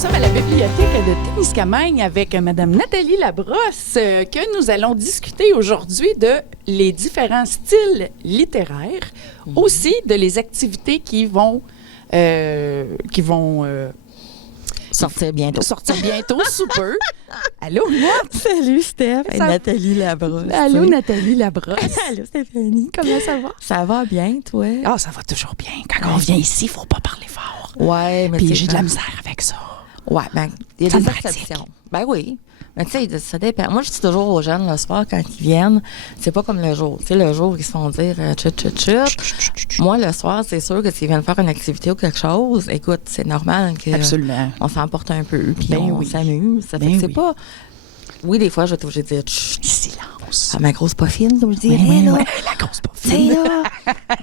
sommes à la bibliothèque de Témiscamingue avec Mme Nathalie Labrosse, que nous allons discuter aujourd'hui de les différents styles littéraires, aussi de les activités qui vont sortir bientôt. Sortir bientôt sous peu. Allô, Nat? Salut, Steph. Et Nathalie Labrosse. Allô, Nathalie Labrosse. Allô, Stéphanie. Comment ça va? Ça va bien, toi? Ah, ça va toujours bien. Quand on vient ici, il ne faut pas parler fort. Ouais, mais puis j'ai de la misère avec ça. Ouais, ben, il y a Ça des me pratique. exceptions. Ben oui. Mais tu sais, ça dépend. Moi, je dis toujours aux jeunes le soir, quand ils viennent, c'est pas comme le jour. Tu sais, le jour, ils se font dire chut. Moi, le soir, c'est sûr que s'ils viennent faire une activité ou quelque chose, écoute, c'est normal que Absolument. on s'emporte un peu, puis Ben on oui. s'amuse. Ça fait Ben que c'est oui. pas... Oui, des fois, je vais être obligée de dire chut. Silence. Ah, ma grosse poffine, comme je dis. Ouais, là. ouais, la grosse Tu sais, poffine. là.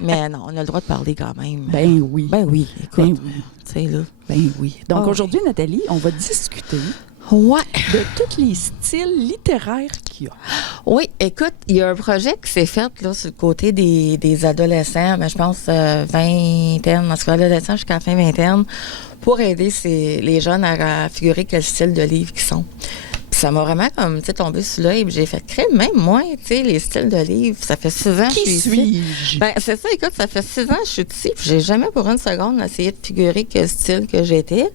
Mais non, on a le droit de parler quand même. Ben oui. Ben oui, écoute. Ben oui. Tu sais, là. Ben oui. Donc Ah, aujourd'hui, Nathalie, on va discuter Ouais. de tous les styles littéraires qu'il y a. Oui, écoute, il y a un projet qui s'est fait là, sur le côté des adolescents, mais je pense vingtaine, en tout cas adolescents jusqu'à la fin vingtaine, pour aider les jeunes à figurer quel style de livre qu'ils sont. Puis ça m'a vraiment comme, tu sais, tombé sous l'œil, puis j'ai fait crème, même moi, tu sais, les styles de livres, ça fait 6 ans que je Qui suis ici. suis-je? Ben, c'est ça, écoute, ça fait 6 ans que je suis ici, puis j'ai jamais pour une seconde essayé de figurer quel style que j'étais.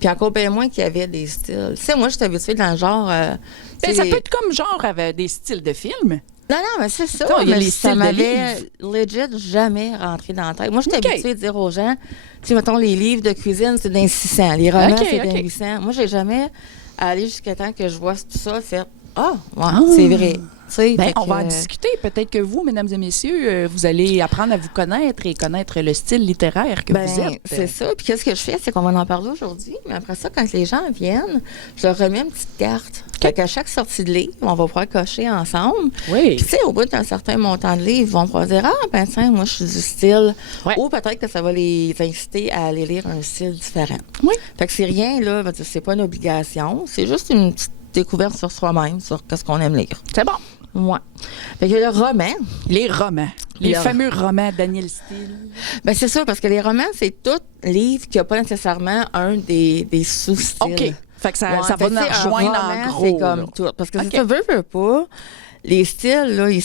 Puis encore bien moins qu'il y avait des styles. Tu sais, moi, je suis habituée dans le genre... Ben, ça peut être comme genre avec des styles de films. Non, mais c'est ça. Attends, il y a mais les ça styles de m'avait legit jamais rentré dans la tête. Moi, je suis OK. habituée à dire aux gens, tu sais, mettons, les livres de cuisine, c'est d'un 600. Les romans, OK, c'est d'un OK. 800. Moi, j'ai jamais allé jusqu'à temps que je vois tout ça, fait « Ah, ouais, Ah. c'est vrai. » Tu sais, Ben, fait on va en que- discuter. Peut-être que vous, mesdames et messieurs, vous allez apprendre à vous connaître et connaître le style littéraire que vous Ben, êtes. c'est ça. Puis qu'est-ce que je fais? C'est qu'on va en parler aujourd'hui. Mais après ça, quand les gens viennent, je leur remets une petite carte. Fait qu'à chaque sortie de livre, on va pouvoir cocher ensemble. Oui. Puis, tu sais, au bout d'un certain montant de livres, ils vont pouvoir dire « Ah, ben tiens, moi, je suis du style. Ouais. Ou peut-être que ça va les inciter à aller lire un style différent. Oui. Fait que c'est rien, là, c'est pas une obligation. C'est juste une petite découverte sur soi-même, sur ce qu'on aime lire. C'est bon. Ouais. Fait que le roman, Les romans. Les Le- fameux romans Daniel Steele. ben c'est ça, parce que les romans, c'est tout livre qui n'a pas nécessairement un des sous-styles. OK. Fait que ça, Ouais, ça va fait que, nous tu sais, un rejoindre roman, en gros. c'est là. comme tout. Parce que OK. si tu veux pas, les styles, là, ils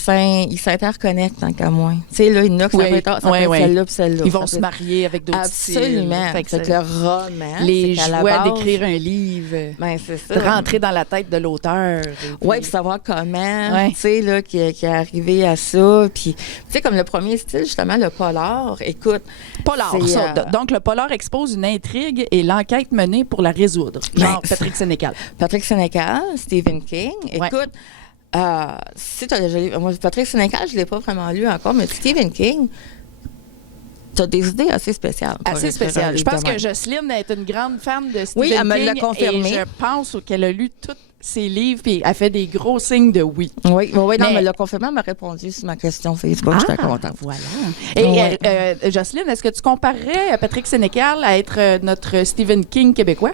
s'interconnectent tant qu'à moi. Tu sais, là, il y en a que ça Oui, peut être, ça oui, peut être oui. celle-là puis celle-là. Ils vont Ça se peut- marier avec d'autres styles. Absolument. Fait que Fait que c'est- le roman, les c'est qu'à la joies base, d'écrire un livre, ben, c'est ça. de rentrer dans la tête de l'auteur. Oui, puis savoir comment, Ouais. tu sais, là, qui est arrivé à ça. Puis, tu sais, comme le premier style, justement, le polar, écoute. Polar, c'est, ça. Donc, le polar expose une intrigue et l'enquête menée pour la résoudre. Genre Ben, Patrick Sénécal. Patrick Sénécal, Stephen King. Ouais. Écoute, si tu as déjà lu, moi, Patrick Sénécal, je ne l'ai pas vraiment lu encore, mais Stephen King, tu as des idées assez spéciales. pour Assez écrire un spécial. Je livre pense de que même. Jocelyne est une grande fan de Stephen Oui, elle me King. l'a confirmé. Et je pense qu'elle a lu tous ses livres puis elle fait des gros signes de oui. Oui, non, Mais- mais le confirmant m'a répondu sur ma question Facebook. J'étais contente. Voilà. Et Ouais. Jocelyne, est-ce que tu comparerais Patrick Sénécal à être notre Stephen King québécois?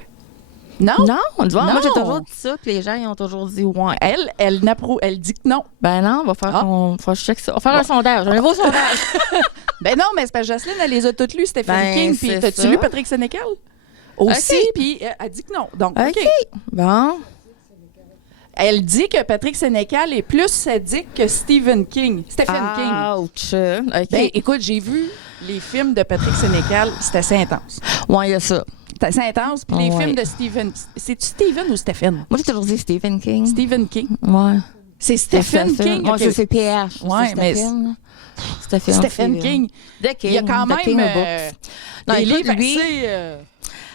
Non? Non, tu vois, moi, j'ai Non. toujours dit ça, puis les gens, ils ont toujours dit ouais. Elle dit que non. Ben non, on va faire, Ah. faut que je check ça. On va faire un sondage, un nouveau sondage. Ben non, mais c'est parce que Jocelyne, elle les a toutes lues, Stephen Ben, King. Puis c'est t'as-tu ça. lu Patrick Sénécal? Aussi, OK. puis elle dit que non. Donc, OK. OK. Bon. Elle dit que Patrick Sénécal est plus sadique que Stephen King. Stephen King. Ouch. OK. Ben, écoute, j'ai vu les films de Patrick Sénécal, c'est assez intense. Ouais, il y a ça. C'est assez intense. Puis les Ouais. films de Stephen... C'est-tu Stephen ou Stephen? Moi, j'ai toujours dit Stephen King. Stephen King. Ouais. C'est Stephen King. Moi, OK. c'est PH. Ouais, C'est mais Stephen. Stephen, Stephen King. The King. Il y a quand The même King of euh, Books. Non, des écoute, livres lui, assez...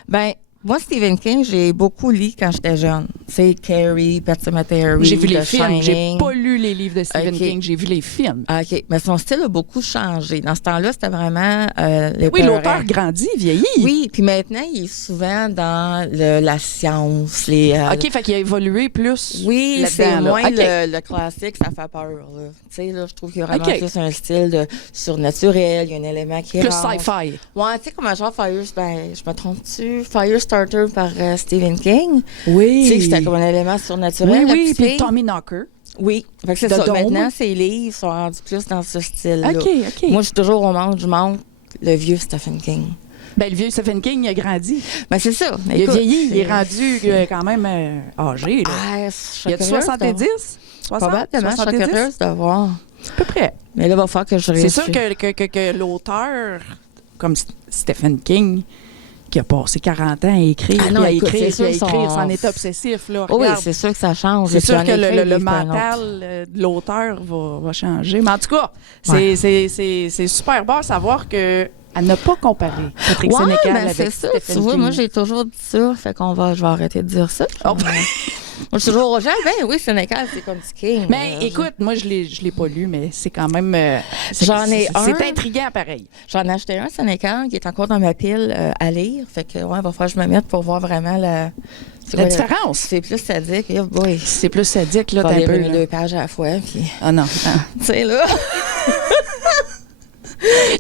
ben, moi, Stephen King, j'ai beaucoup lu quand j'étais jeune. C'est Carrie, Pet Sematary, J'ai vu les The films. J'ai Shining. pas lu les livres de Stephen OK. King. J'ai vu les films. Ah, OK. Mais son style a beaucoup changé. Dans ce temps-là, c'était vraiment les Oui, peurants. l'auteur grandit, vieillit. Oui, puis maintenant, il est souvent dans la science, les... OK, fait qu'il a évolué plus Oui, là-dedans. c'est là. moins OK. le classique, ça fait peur. Là. Tu sais, là, je trouve qu'il y a vraiment OK. plus un style de surnaturel, il y a un élément qui Plus rentre. sci-fi. Ouais, tu sais, comme un genre je me trompe-tu? Firestarter par Stephen King. Oui. Tu sais, c'était comme un élément surnaturel. Oui, la oui. petite Puis fille. Tommy Knocker. Oui, fait que c'est The ça. Dome. Maintenant, ses livres sont rendus plus dans ce style-là. OK, OK. Moi, je suis toujours au monde du monde, le vieux Stephen King. Ben, le vieux Stephen King, il a grandi. Ben, c'est ça. Il a Écoute, vieilli. Il est rendu quand même âgé. Là. Ah, Il y a 70? 60? Probablement, je serais 70? curieuse de voir. À peu près. Mais là, il va falloir que je C'est réussisse. sûr que l'auteur, comme Stephen King, qui a passé 40 ans à écrire, Ah non, puis à écoute, écrire, c'est puis à sûr, écrire, son- c'en est obsessif. Là, Oh oui, regarde. c'est sûr que ça change. C'est Et puis sûr en que écrit, le il est pas un autre. mental de l'auteur va changer. Mais en tout cas, Ouais. c'est super bon à savoir que à ne pas comparer Patrick Ouais, Sénécal ben avec c'est ça. Stephen Tu vois, King. moi, j'ai toujours dit ça. Fait qu'on je vais arrêter de dire ça. Oh. Moi, je suis toujours aux gens. Ben oui, Sénécal, c'est comme du King. Mais écoute, moi, je l'ai pas lu, mais c'est quand même... J'en ai un. C'est intriguant, pareil. J'en ai acheté un Sénécal qui est encore dans ma pile à lire. Fait que, ouais, il va falloir que je me mette pour voir vraiment la différence. C'est plus sadique. Oh boy. C'est plus sadique, là, Je t'as vais un peu. lire Là. 2 pages à la fois. Puis, Ah non. tu sais, là.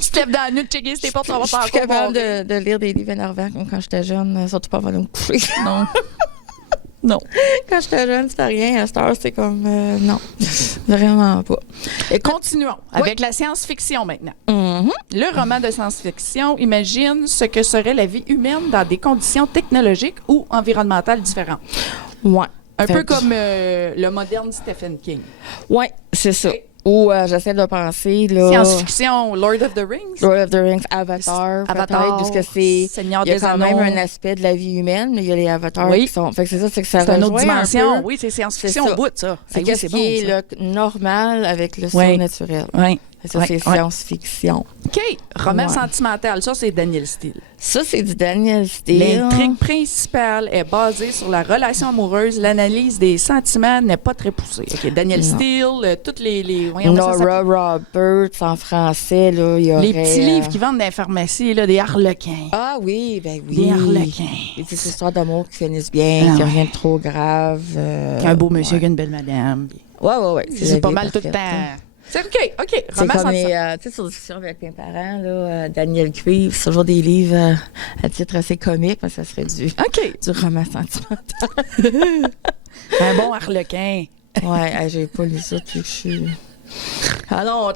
Tu te lèves dans la nuit de checker si tes portes, on va Je suis faire plus capable de lire des livres énervants comme quand j'étais jeune, surtout pas avant de me coucher. Non. Non. Quand j'étais jeune, c'était rien. À cette heure, c'est comme non. Vraiment pas. Et continuons avec la science-fiction maintenant. Mhm. Le roman de science-fiction imagine ce que serait la vie humaine dans des conditions technologiques ou environnementales différentes. Ouais. Un Fait peu que- comme le moderne Stephen King. Ouais, c'est ça. Ou j'essaie de penser, là. Science-fiction, Lord of the Rings. Lord of the Rings, Avatar, Avatar, peut-être, puisque c'est. Seigneur Il y a des quand Anneaux. même un aspect de la vie humaine, mais il y a les avatars Oui. qui sont. Fait que c'est ça, c'est que ça C'est une autre rejoint un dimension. peu. Oui, c'est science-fiction C'est au ça. bout de ça. C'est Oui, qu'est-ce c'est qui bon, est ça. le normal avec le Oui. surnaturel. Oui. Et ça, Ouais, c'est ouais. science-fiction. OK. Roman Ouais. sentimental, ça, c'est Daniel Steele. Ça, c'est du Daniel Steele. L'intrigue principale est basée sur la relation amoureuse. L'analyse des sentiments n'est pas très poussée. OK. Daniel Non. Steele, toutes les voyons, ça Nora s'appelle- Roberts en français, là, il y aurait... les petits livres qui vendent dans les pharmacies, là, des harlequins. Ah oui, ben oui. Des harlequins. Des petites histoires d'amour qui finissent bien, Ah qui ouais. rien de trop grave. Un beau monsieur ouais. qui a une belle madame. Ouais. C'est la pas vie mal tout le parfaite, temps. là. C'est OK. C'est Roman comme sentimental. tu sais, sur discussion avec mes parents, là, Daniel Cuivre, c'est toujours des livres à titre assez comique, mais ça serait OK. du roman sentimental. Un bon harlequin. Ouais, j'ai pas lu ça depuis que je suis... Ah non,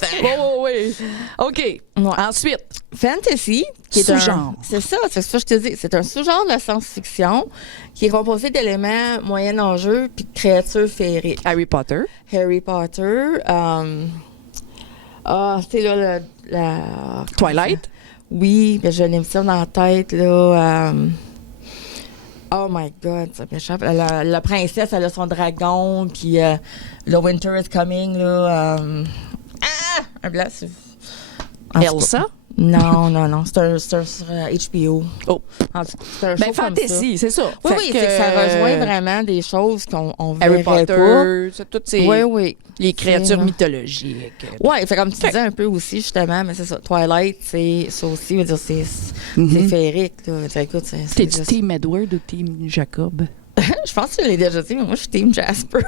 Oui. OK. Ouais. Ensuite, Fantasy, qui est Sous-genre. C'est ça que je te dis. C'est un sous-genre de la science-fiction qui est composé d'éléments moyen enjeu puis de créatures féeriques. Harry Potter. Harry Potter, c'est là la... Twilight. Oui, mais je l'ai ça dans la tête, là. Oh my God, ça m'échappe. La princesse, elle a son dragon, puis le Winter is Coming, là. Un blanc, c'est... En tout cas. Elsa. Non. C'est un sur HBO. Oh. En tout cas, c'est un show Ben, comme fantasy, c'est ça. ça. Oui, Fait c'est que ça rejoint vraiment des choses qu'on Harry verrait Potter, pas. c'est toutes ces Oui. les créatures C'est- mythologiques. Ouais, fait comme tu disais un peu aussi, justement, mais c'est ça. Twilight, c'est ça aussi, je veux dire, c'est Mhm. féerique, là. Fait, écoute, c'est T'es-tu juste- Team Edward ou Team Jacob? Je pense que je l'ai déjà dit, mais moi, je suis Team Jasper.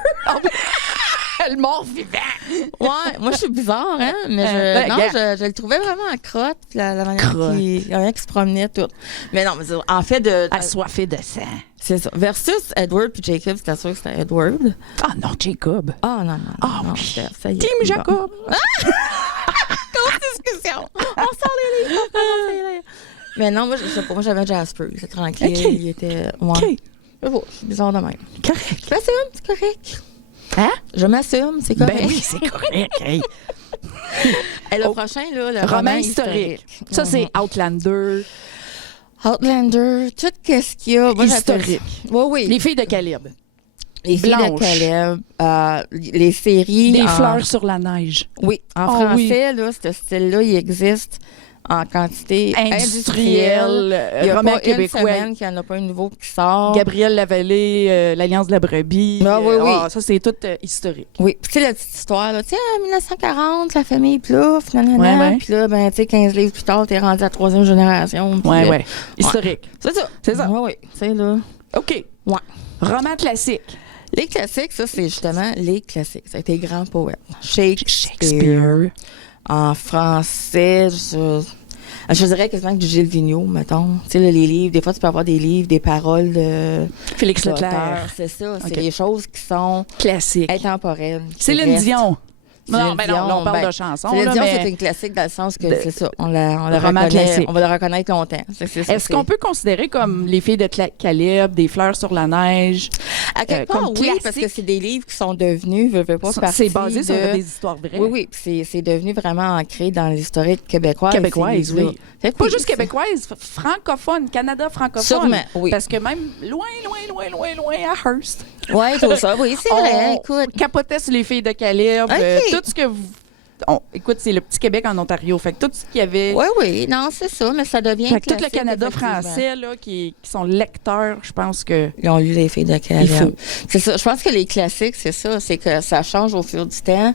Le mort vivant! Ouais, moi, je suis bizarre, hein, mais ben, je le trouvais vraiment à crotte, la manière Crotte. qu'il y avait qui se promenait, tout. Mais non, mais en fait, Assoiffé de sang. c'est ça. Versus Edward puis Jacob, c'était sûr que c'était Edward. Ah non, Jacob. Ah, non. Ah oui. Ça y est. Team Bon. Jacob. Grosse discussion. On sort les livres, on commence les livres. Mais non, moi, je sais pas, moi, j'avais Jasper. C'est tranquille. Ok. Il était. Ouais. OK. Mais bon, je suis bizarre de même. Correct. Je m'assume, c'est correct. Hein? Je m'assume, c'est correct. Ben oui, c'est correct. Hey. Et le Oh. prochain, là, le Roman roman historique. Ça, c'est Outlander. Outlander, tout ce qu'il y a. Moi, j'appelle- Historique. Oui. Les filles de Caleb. Les filles blanches. de Caleb, les séries. Des en- fleurs sur la neige. Oui, en Ah français, là, ce style-là, il existe en quantité industrielle. Il y a roman pas québécois. une semaine qu'il n'y en a pas un nouveau qui sort. Gabriel Lavallée, l'Alliance de la brebis. Ah, oui. Ça, c'est tout historique. Oui, puis tu sais, la petite histoire, là, tu sais, en 1940, la famille Plouf, nanana, Ouais. puis là, ben, tu sais, 15 livres plus tard, t'es rendu à la 3e génération. puis, Ouais. Historique. C'est ça. C'est ça. Oui, tu sais, là. OK. Ouais. Roman classique. Les classiques, ça, c'est justement les classiques. Ça a été grand poète. Shakespeare. En français, je dirais quasiment que du Gilles Vigneault, mettons. Tu sais, là, les livres, des fois, tu peux avoir des livres, des paroles de... Félix d'auteurs. Leclerc. C'est ça. C'est OK. des choses qui sont Classique. intemporelles. qui Céline restent. Dion. Non, ben non, là, on parle de chansons. Céline là, Dion, mais c'est une classique dans le sens que c'est ça. On la roman reconnaît, classique. on va la reconnaître longtemps. Est-ce qu'on peut considérer comme les filles de Caleb, des fleurs sur la neige? À quelque part, comme oui, classique? parce que c'est des livres qui sont devenus, veux pas, C'est basé sur de... des histoires vraies. Oui, c'est devenu vraiment ancré dans l'historique québécoise. Québécoise, ces livres-là. oui. Fait que Pas oui, juste québécoise, francophone, Canada francophone. Sûrement, oui. Parce que même loin à Hearst. Oui, tout ça, oui, c'est vrai, écoute. Capotait sur les filles de Caleb. OK. Tout ce que vous... écoute, c'est le petit Québec en Ontario. Fait que tout ce qu'il y avait... Oui, non, c'est ça, mais ça devient Fait que tout le classique, Canada effectivement. français là, qui sont lecteurs, je pense que... Ils ont lu les filles de Il Caleb. faut. C'est ça. Je pense que les classiques, c'est ça. C'est que ça change au fil du temps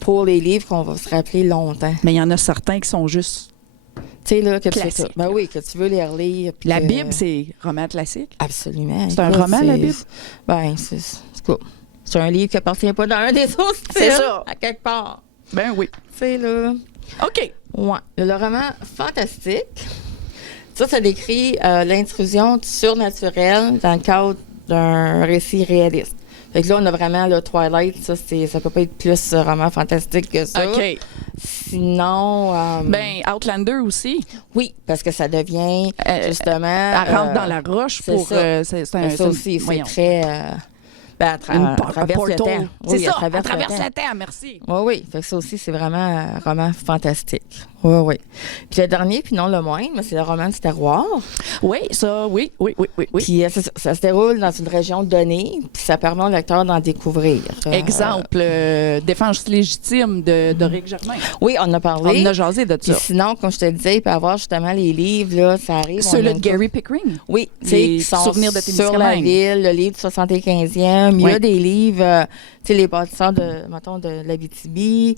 pour les livres qu'on va se rappeler longtemps. Mais il y en a certains qui sont juste... Tu sais, là, que Classique. c'est ça. Ben oui, que tu veux les relire. puis La que- Bible, c'est roman classique. Absolument. C'est un Écoute, roman, la Bible? Ben, c'est un livre qui appartient pas dans un des autres styles. C'est ça. À quelque part. Ben oui. Tu sais, là. OK. Ouais. Le roman fantastique, ça décrit l'intrusion du surnaturel dans le cadre d'un récit réaliste. Fait que là, on a vraiment le Twilight, ça peut pas être plus roman fantastique que ça. OK. Sinon. Ben, Outlander aussi. oui, parce que ça devient justement. Elle rentre dans la roche c'est pour... ça. c'est Ben, ça aussi, c'est voyons. très. Ben, Un traverse le portal. temps. C'est Oui, ça, elle elle traverse le temps, merci. Oui. Fait que ça aussi, c'est vraiment un roman fantastique. Oui. Puis le dernier, puis non le moindre, mais c'est le roman du terroir. Oui, ça, oui. Puis ça se déroule dans une région donnée, puis ça permet au lecteur d'en découvrir. Exemple, Défense légitime de Doric Germain. Oui, on a parlé. On en a jasé de Puis ça. sinon, comme je te le disais, il peut y avoir justement les livres, là, ça arrive. Ceux-là on a de une Gary Pickering. Oui, tu sais, Les qui sont souvenirs de sur la Témiscamingue. ville, le livre du 75e. Il y Oui. a des livres, tu sais, les bâtisseurs de l'Abitibi.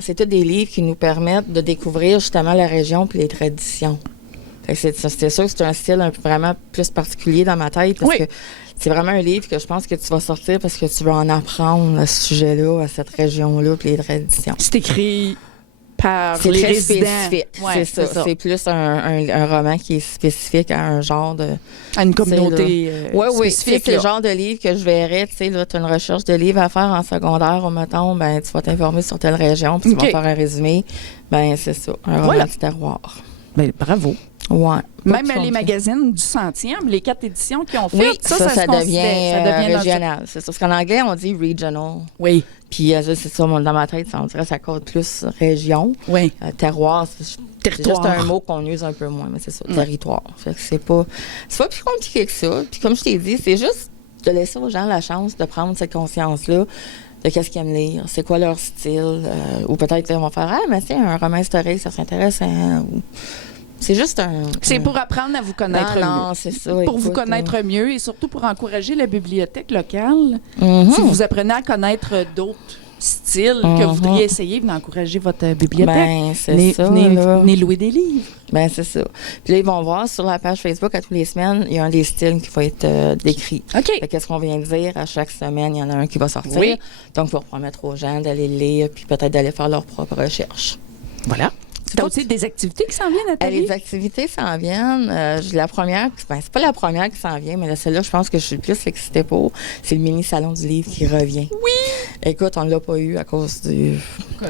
C'est tous des livres qui nous permettent de découvrir justement la région puis les traditions. Fait que c'est sûr que c'est un style vraiment plus particulier dans ma tête parce Oui. que c'est vraiment un livre que je pense que tu vas sortir parce que tu veux en apprendre à ce sujet-là, à cette région-là puis les traditions. C'est écrit par C'est les très résidents. spécifique, Ouais, c'est ça. C'est plus un roman qui est spécifique à un genre de... À une communauté Oui, spécifique. c'est le là. genre de livre que je verrais, tu sais, là, tu as une recherche de livres à faire en secondaire, mettons, ben, tu vas t'informer sur telle région, puis tu OK. vas faire un résumé. Ben, c'est ça, un roman Voilà. du terroir. Ben, bravo. Ouais. Même Pas les plus magazines du centième, les 4 éditions qu'ils ont faites, Oui, ça ça se considère- devient, ça devient dans- régional. C'est ça. Parce qu'en anglais, on dit regional. Oui, Puis, c'est ça, dans ma tête, on dirait que ça code plus région. oui. Terroir, c'est Territoire. juste un mot qu'on use un peu moins, mais c'est ça, territoire. Fait que c'est pas plus compliqué que ça. Puis comme je t'ai dit, c'est juste de laisser aux gens la chance de prendre cette conscience-là de qu'est-ce qu'ils aiment lire, c'est quoi leur style, ou peut-être ils vont faire « Ah, mais c'est un roman historique, ça serait intéressant. » ou c'est juste C'est pour apprendre à vous connaître Non, mieux. c'est ça. Pour vous écoute, connaître mieux et surtout pour encourager la bibliothèque locale. Mhm. Si vous apprenez à connaître d'autres styles que vous voudriez essayer, venez encourager votre bibliothèque. Ben, c'est venez, ça. venez- là. venez louer des livres. Ben, c'est ça. Puis là, ils vont voir sur la page Facebook à tous les semaines, il y a un des styles qui va être décrit. OK. Fait qu'est-ce qu'on vient de dire, à chaque semaine, il y en a un qui va sortir. Oui. Donc, il faut promettre aux gens d'aller le lire, puis peut-être d'aller faire leur propre recherche. Voilà. Tu as aussi des activités qui s'en viennent, Nathalie? Les activités s'en viennent. La première, ben, c'est pas la première qui s'en vient, mais celle-là, je pense que je suis le plus excitée pour. C'est le mini-salon du livre qui revient. Oui! Écoute, on ne l'a pas eu à cause de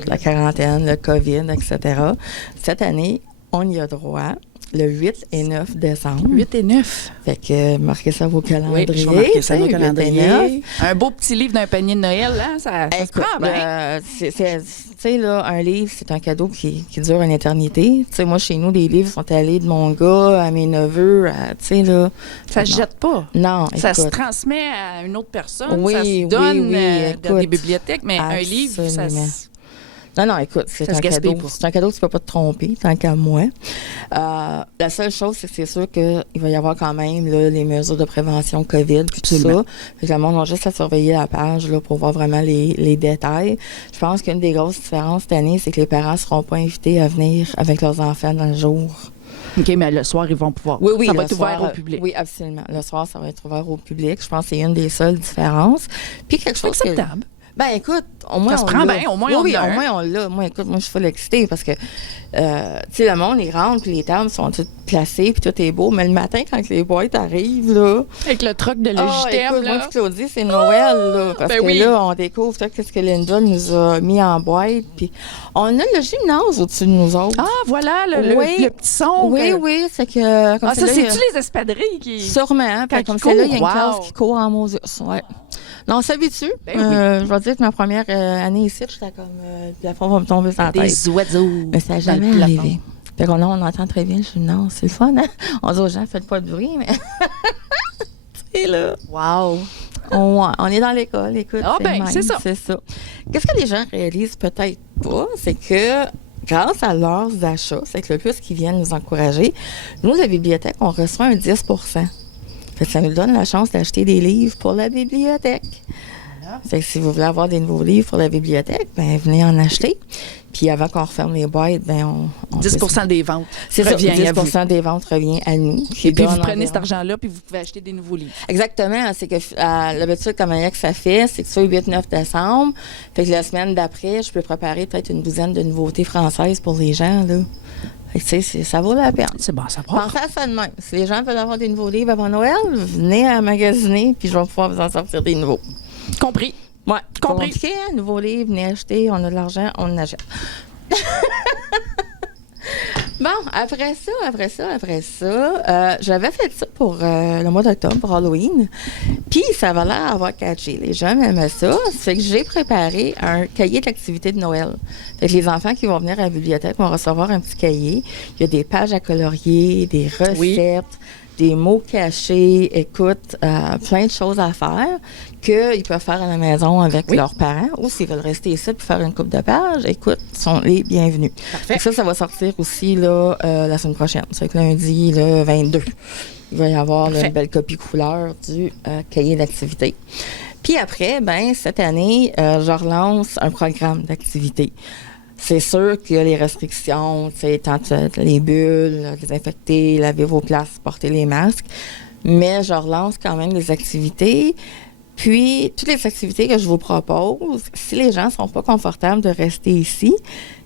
la quarantaine, le COVID, etc. Cette année, on y a droit le 8 et 9 décembre. 8 et 9. Fait que marquez ça vos calendriers. Oui, je vais marquer ça dans le 8 et calendrier. 9. Un beau petit livre d'un panier de Noël, hein? Ça se Écoute, prend bien. tu sais, là, un livre, c'est un cadeau qui dure une éternité. Tu sais, moi, chez nous, les livres sont allés de mon gars à mes neveux, tu sais, là. Ça se non. jette pas. Non, Ça se écoute, transmet à une autre personne, Oui, ça se oui, donne oui, dans des écoute, bibliothèques, mais un livre, ça absolument. se... Non, écoute, c'est Ça se un gaspille cadeau. pas. C'est un cadeau que tu peux pas te tromper, tant qu'à moi. La seule chose, c'est que c'est sûr qu'il va y avoir quand même là, les mesures de prévention COVID puis tout Absolument. ça. Fait que le monde a juste à surveiller la page là, pour voir vraiment les détails. Je pense qu'une des grosses différences cette année, c'est que les parents seront pas invités à venir avec leurs enfants dans le jour. OK, mais le soir, ils vont pouvoir. Oui, ça le va être ouvert soir, au public. Oui, absolument. Le soir, ça va être ouvert au public. Je pense que c'est une des seules différences. Puis quelque chose que... Acceptable. Ben écoute, au moins Ça se on prend l'a. bien, au moins Oui, on oui, l'a, au hein. moins on l'a. Moi, écoute, moi je suis full excitée parce que, tu sais, le monde, ils rentrent, puis les tables sont toutes placées, puis tout est beau. Mais le matin, quand les boîtes arrivent, là... Avec le truc de Ah, Logitech, écoute, moi là. puis Claudie, c'est Noël, là. Parce ben que oui. là, on découvre tout ce que Linda nous a mis en boîte. Puis on a le gymnase au-dessus de nous autres. Ah, voilà, le petit son. Oui, que- oui, c'est que... Comme Ah, ça, là, c'est-tu les espadrilles qui... Sûrement, hein, Quand comme ils c'est là, il y a une courent, classe wow. qui court en Moses. Ouais. Non, on s'habitue. Ben oui. Je vais dire que ma première année ici, j'étais comme... la fois va me tomber sur la tête. Des oiseaux. Mais ça n'a dans le jamais plafond. arrivé. Fait qu'on on entend très bien le gymnase. C'est le fun, hein? On dit aux gens, faites pas de bruit, mais... tu sais, là... Wow. On est dans l'école, écoute. Ah, le ben, même, c'est ça. C'est ça. Qu'est-ce que les gens réalisent peut-être pas, c'est que grâce à leurs achats, c'est que le plus qu'ils viennent nous encourager, nous, la bibliothèque, on reçoit un 10 Fait que ça nous donne la chance d'acheter des livres pour la bibliothèque. Fait que si vous voulez avoir des nouveaux livres pour la bibliothèque, ben venez en acheter. Puis avant qu'on referme les boîtes, ben on 10 peut- des ventes C'est ça, revient 10 à vous. des ventes revient à nous. Et puis, vous donne prenez cet environ- argent-là, puis vous pouvez acheter des nouveaux livres. Exactement. C'est que l'habitude, comme que ça fait, c'est que soit le 8-9 décembre, fait que la semaine d'après, je peux préparer peut-être une douzaine de nouveautés françaises pour les gens, là. Fait que, tu sais, ça vaut la peine. C'est bon, ça part. Pensez à ça de même. Si les gens veulent avoir des nouveaux livres avant Noël, venez à magasiner, puis je vais pouvoir vous en sortir des nouveaux. Compris. Ouais, Compris. compliqué, hein? Nouveaux livres, venez acheter, on a de l'argent, on en achète. Bon, après ça, j'avais fait ça pour le mois d'octobre, pour Halloween. Puis, ça va l'air avoir catché. Les gens aimaient ça. Ça fait que j'ai préparé un cahier d'activités de Noël. Fait que les enfants qui vont venir à la bibliothèque vont recevoir un petit cahier. Il y a des pages à colorier, des recettes, Oui. des mots cachés, écoute, plein de choses à faire qu'ils peuvent faire à la maison avec Oui. leurs parents. Ou s'ils veulent rester ici et faire une coupe de pages, écoute, sont les bienvenus. Parfait. Ça va sortir aussi là, la semaine prochaine. C'est que lundi, le 22. Il va y avoir là, Parfait. une belle copie couleur du cahier d'activité. Puis après, ben cette année, je relance un programme d'activité. C'est sûr qu'il y a les restrictions, tu sais, tant les bulles, désinfecter, laver vos places, porter les masques. Mais je relance quand même les activités. Puis, toutes les activités que je vous propose, si les gens ne sont pas confortables de rester ici,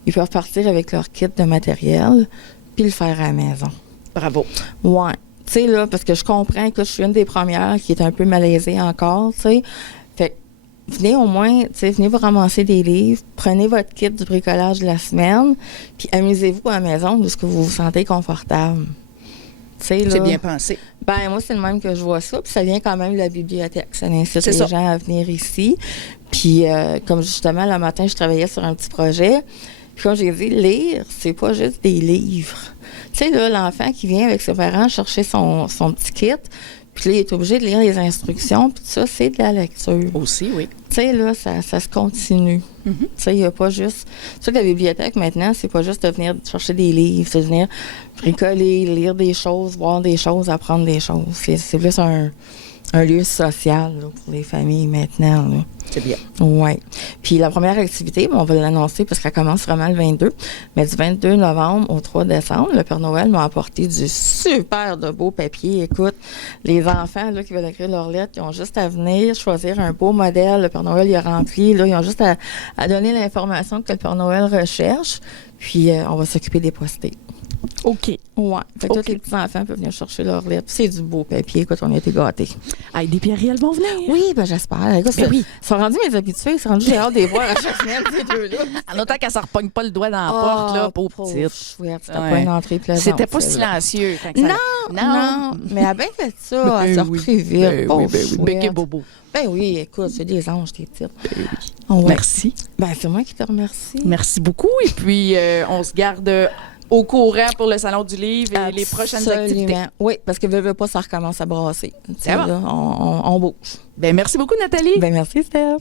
ils peuvent partir avec leur kit de matériel puis le faire à la maison. Bravo. Ouais. Tu sais, là, parce que je comprends que je suis une des premières qui est un peu malaisée encore, tu sais. Fait que venez au moins, tu sais, venez vous ramasser des livres, prenez votre kit du bricolage de la semaine, puis amusez-vous à la maison jusqu'à ce que vous vous sentez confortable. Tu sais, là. C'est bien pensé. Ben moi, c'est le même que je vois ça. Puis ça vient quand même de la bibliothèque. Ça incite C'est les ça. gens à venir ici. Puis comme justement, le matin, je travaillais sur un petit projet. Puis comme j'ai dit, lire, c'est pas juste des livres. Tu sais, là, l'enfant qui vient avec ses parents chercher son petit kit, puis là, il est obligé de lire les instructions, puis tout ça, c'est de la lecture. Aussi, oui. Tu sais, là, ça se continue. Tu sais, il n'y a pas juste... Tu sais que la bibliothèque, maintenant, c'est pas juste de venir chercher des livres, c'est de venir bricoler, lire des choses, voir des choses, apprendre des choses. C'est plus un lieu social là, pour les familles maintenant. Là. C'est bien. Oui. Puis la première activité, on va l'annoncer parce qu'elle commence vraiment le 22. Mais du 22 novembre au 3 décembre, le Père Noël m'a apporté du super de beau papier. Écoute, les enfants là, qui veulent écrire leurs lettres, ils ont juste à venir choisir un beau modèle. Le Père Noël, il a rempli. Là, ils ont juste à donner l'information que le Père Noël recherche. Puis on va s'occuper des poster. OK. Ouais. Fait que tous les petits-enfants peuvent venir chercher leurs lettres. C'est du beau papier. Écoute, on a été gâtés. Des Pierriels vont venir. Oui, ben j'espère. Écoute, Ben oui. ils sont rendus mes habitués. Ils sont rendus, j'ai hâte de les voir à chaque semaine, ces deux-là. En autant qu'elle ne repogne pas le doigt dans la porte, là, pauvre petite. Chouette, c'était Ouais. pas une entrée plaisante. C'était pas celle-là. silencieux. Quand ça... Non, mais elle a bien fait ça. Elle s'est repris vite. Ben oui, Pauvre ben oui. chouette. Bec et bobo. Ben oui, écoute, c'est des anges, tes petites. Merci. Ben, c'est moi qui te remercie. Merci beaucoup. Et puis, on se garde au courant pour le Salon du Livre et les prochaines activités. Absolument. Oui, parce que veux pas, ça recommence à brasser. Tu sais, Ça va. là, on bouge. Ben, merci beaucoup, Nathalie. Ben, merci, Steph.